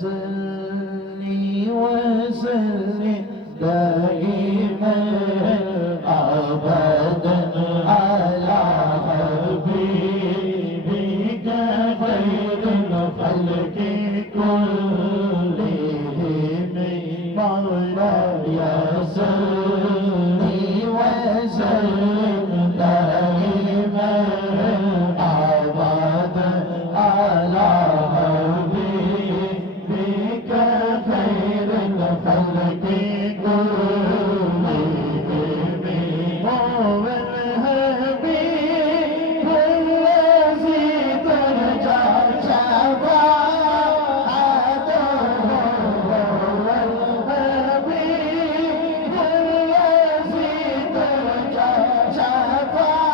صلي وسلم دائما أبدا على حبيبك خير الخلق كلهم مولاي صلي وسلم دائما أبدا على حبيبك خير الخلق كلهم هو الحبيب الذي ترجى شفاعته هو الحبيب الذي ترجى شفاعته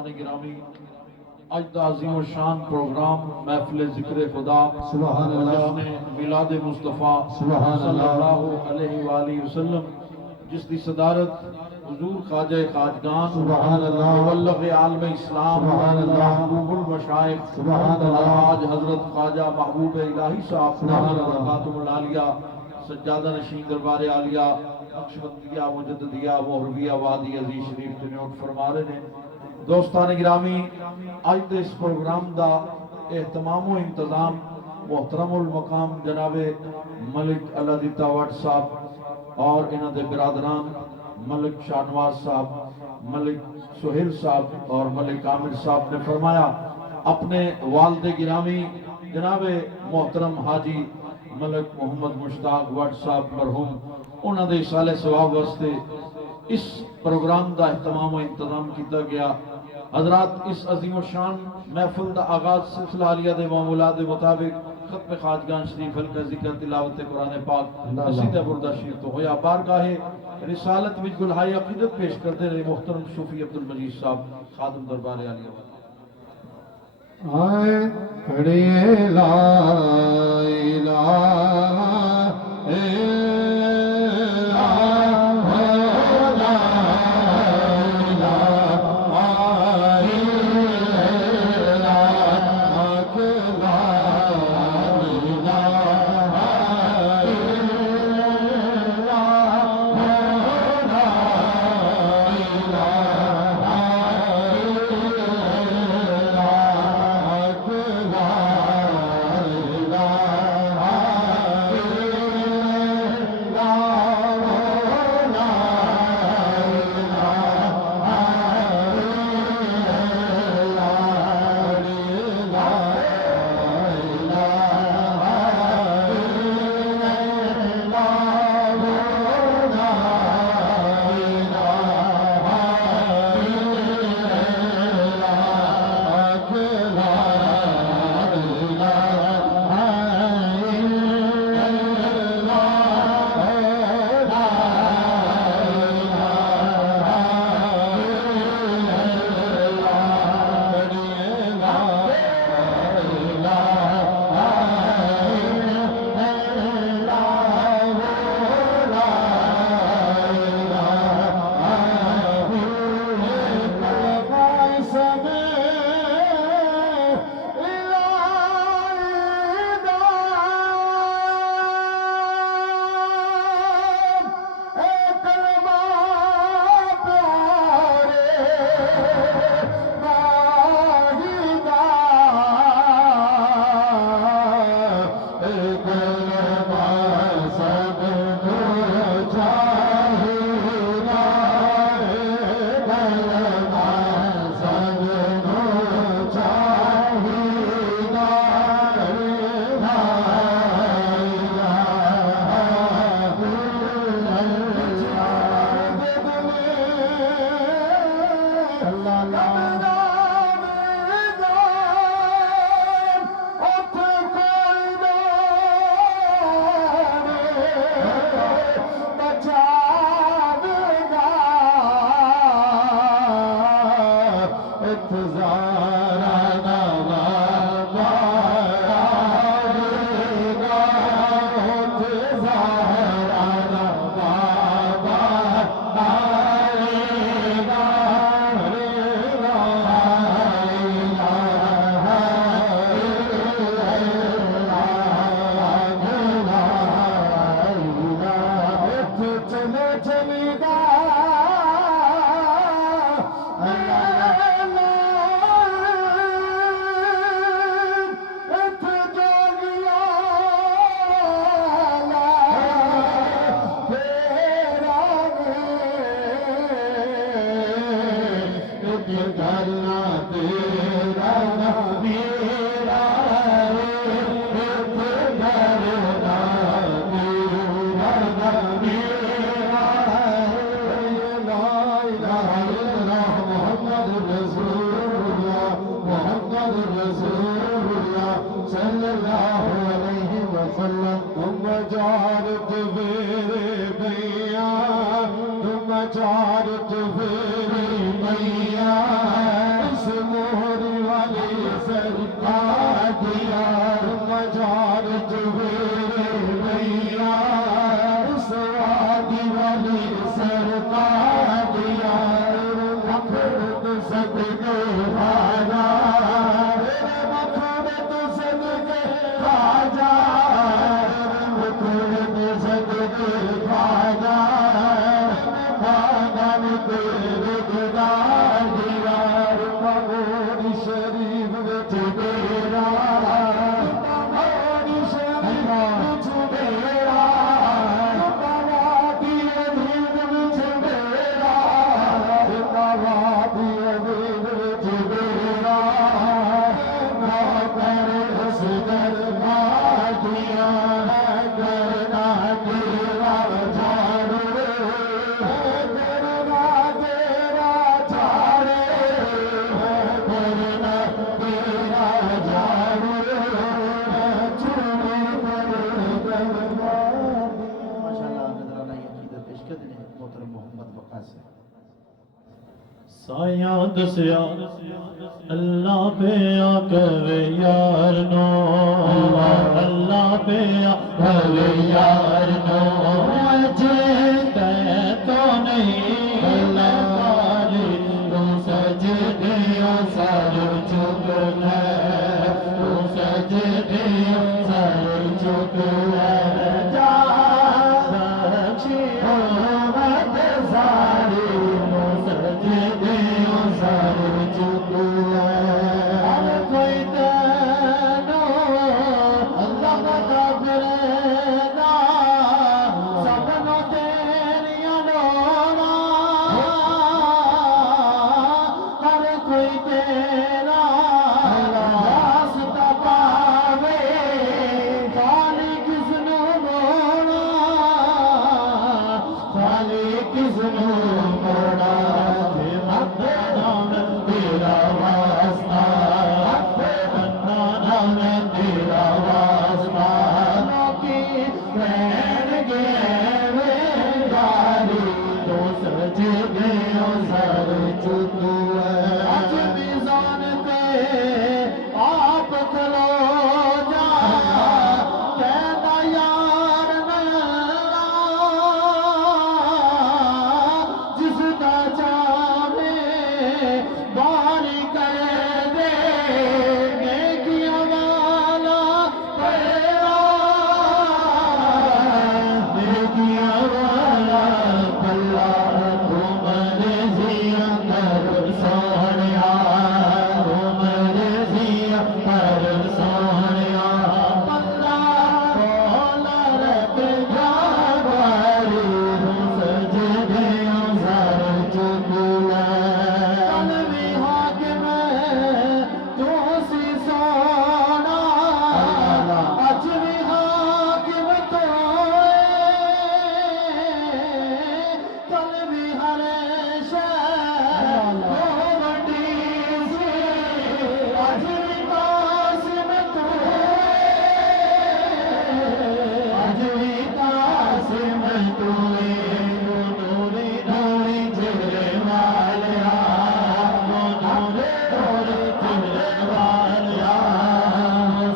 दोस्तान गिरामी, आज दा अज़ीम व शान प्रोग्राम महफिल ज़िक्र खुदा सुभान अल्लाह, जश्न मिलाद मुस्तफ़ा सुभान अल्लाह, सल्लल्लाहु अलैहि वसल्लम, जिसकी सदारत हुजूर ख्वाजा खाजगान सुभान अल्लाह, मुबल्लिग़ आलम इस्लाम सुभान अल्लाह, महबूबुल मशाइख सुभान अल्लाह, आज हजरत ख्वाजा महबूब इलाही साहब सुभान अल्लाह, खातमुल आलिया सज्जादा नशीन दरबार आलिया नक्शबंदिया मुजद्दिदिया मोहरविया वादी अजीज शरीफ ते नोट फरमा रहे हैं। दोस्तान गिरामी, आज के इस प्रोग्राम का एहतमाम व इंतजाम मोहतरमुल मकाम जनाबे मलिक अलादिता वट साहब और इन्हों के बिरादरान मलिक शाहनवाज साहब, मलिक सुहेल साहब और मलिक आमिर साहब ने फरमाया। अपने वालदे गिरामी जनाबे मोहतरम हाजी मलिक मोहम्मद मुश्ताक वट साहब मरहूम, उन्होंने साले सवाब वास्ते इस प्रोग्राम का एहतमाम व इंतजाम किया गया। हजरात, इस अजीम शान महफिल का आगाज सिलसिला आलिया दे मामूलात के मुताबिक खत्म खाजगान शरीफ हल्का जिक्र तिलावत कुरान पाक कसीदा बुर्दा शरीफ तो होया। बारगाहे रिसालत विच गुलहाई अकीदत पेश करते रहे मोहतरम सूफी अब्दुल मजीद साहब खादम दरबार आलिया। आए खड़े ला इलाहा तेरे दीदार दीवार पगोरी शरीफ विच तेरा पगोरी शरीफ विच तेरा पवादी अजीब विच तेरा पवादी अजीब विच तेरा ना कर उस दरबार दिया करना तेरा झाड़ू करना तेरा झाड़ू करना तेरा झाड़ू चूड़ी कर माशाल्लाह नजराना अकीदत पेश कर देने मोहतरम मोहम्मद वक़ास से साया दसिया अल्लाह पे आकवे यार नो अल्लाह पे आकवे यार नो अजे ते तो नहीं लगारी तू सजदे सर झुक ले तू सजदे सर झुक ले जा बख्शी उम्मत सारी तू सजदे सर झुक ले अब कोई तेनो अल्लाह का करेगा सबनो तेरिया लोड़ा हर कोई तेरा रास्ता पावे खाली किसनो मोड़ा खाली किसनो मोड़ा नाम तेरा वास्ता नाम तेरा वास्ता की बैठ गए गारी तो सज गए सर चुकू आज मिजान पे आप खलो जा कहता यार मेरा जिसका चाहे बारी कर दे नेकियों वाला तेरा नेकियों वाला पल्ला तुम्हारे जिया कर सोनिया तुम्हारे जिया कर सोनिया पल्ला बोला रख जावारी सज गया सर चुकला कलवी हाकिम तू सी सोना अज भी हाकिम तो कलवी हरे शहर वड्डी सी अज भी कासिम तू अज भी कासिम तू नूरी नूरी चेहरे वालिया नूरी नूरी चेहरे वालिया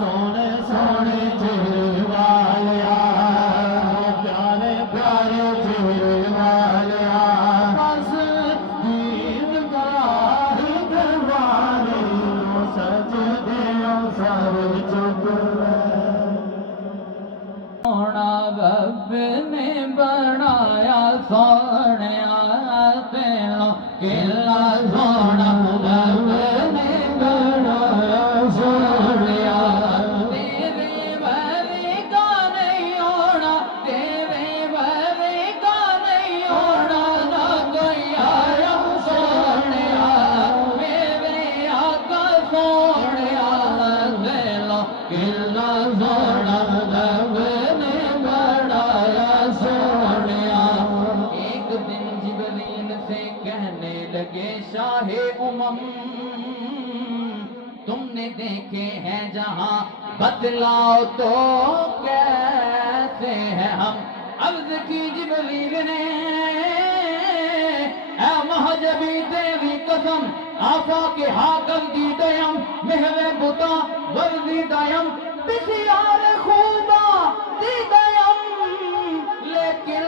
सोने सोने चेहरे वालिया प्यारे प्यारे चेहरे वालिया बस दीद करार करवाने सज दे सब चुप सोना रब ने बनाया सोनिया तेरा किला सोना रब ने बनाया सोनिया तेरे वरी का नहीं होना तेरे वरी का नहीं होना ना कोई आया सोनिया मेरे आका सोनिया तेरा किला सोना रब ने बनाया सोनिया एक दिन जिब्रील से कहने लगे शाहे उमम तुमने देखे हैं जहां बतलाओ तो कैसे हैं हम अर्ज की जिब्रील ने ऐ महजबी तेरी कसम आफा के हाकम दी दयम मेहरे बुता वर्दी दयम बिसियार खूबा दी दयम लेकिन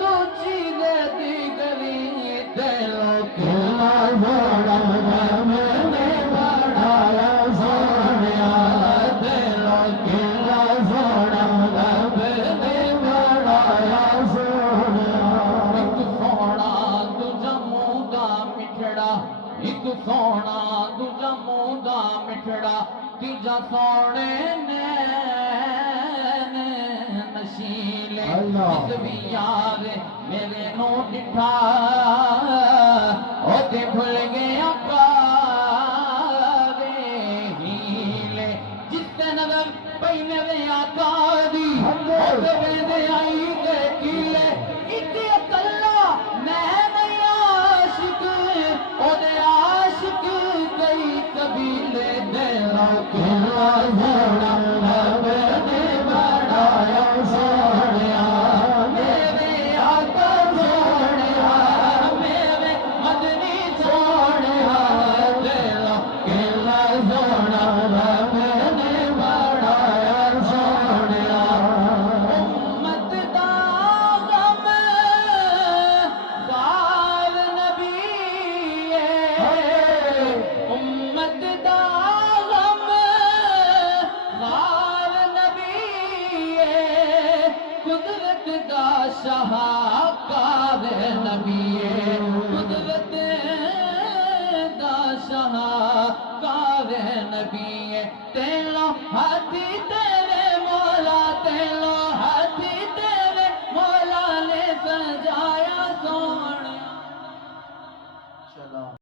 तू चीज़े दी गली दिलो किला बड़ा मैंने बढ़ाया सोनिया दिलो किला बड़ा मैंने बढ़ाया सोनिया एक सोना दूजा सोना दूजा मूंदा मिठड़ा तीजा सोने नैन नशीले जिस भी यार मेरे नो डिठा ओते भूल गया कावे हीले जिससे नजर पई मेरे आका दी ओते वेंदे आई ते कीले इते अकल्ला मैं नहीं आशिक ओदे आशिक कई कबीले दे किला सोना मैंने बढ़ाया सोनिया मेरे आका सोनिया मेरे मदनी सोनिया तेरा किला सोना मैंने बढ़ाया सोनिया उम्मत दा गम सार नबी उम्मत दा गम सार नबी कुदरत दा शाहकार नबी कुदरत दा शाहकार नबी तेलो हाथी तेरे मौला तेलो हाथी तेरे मौला ने सजाया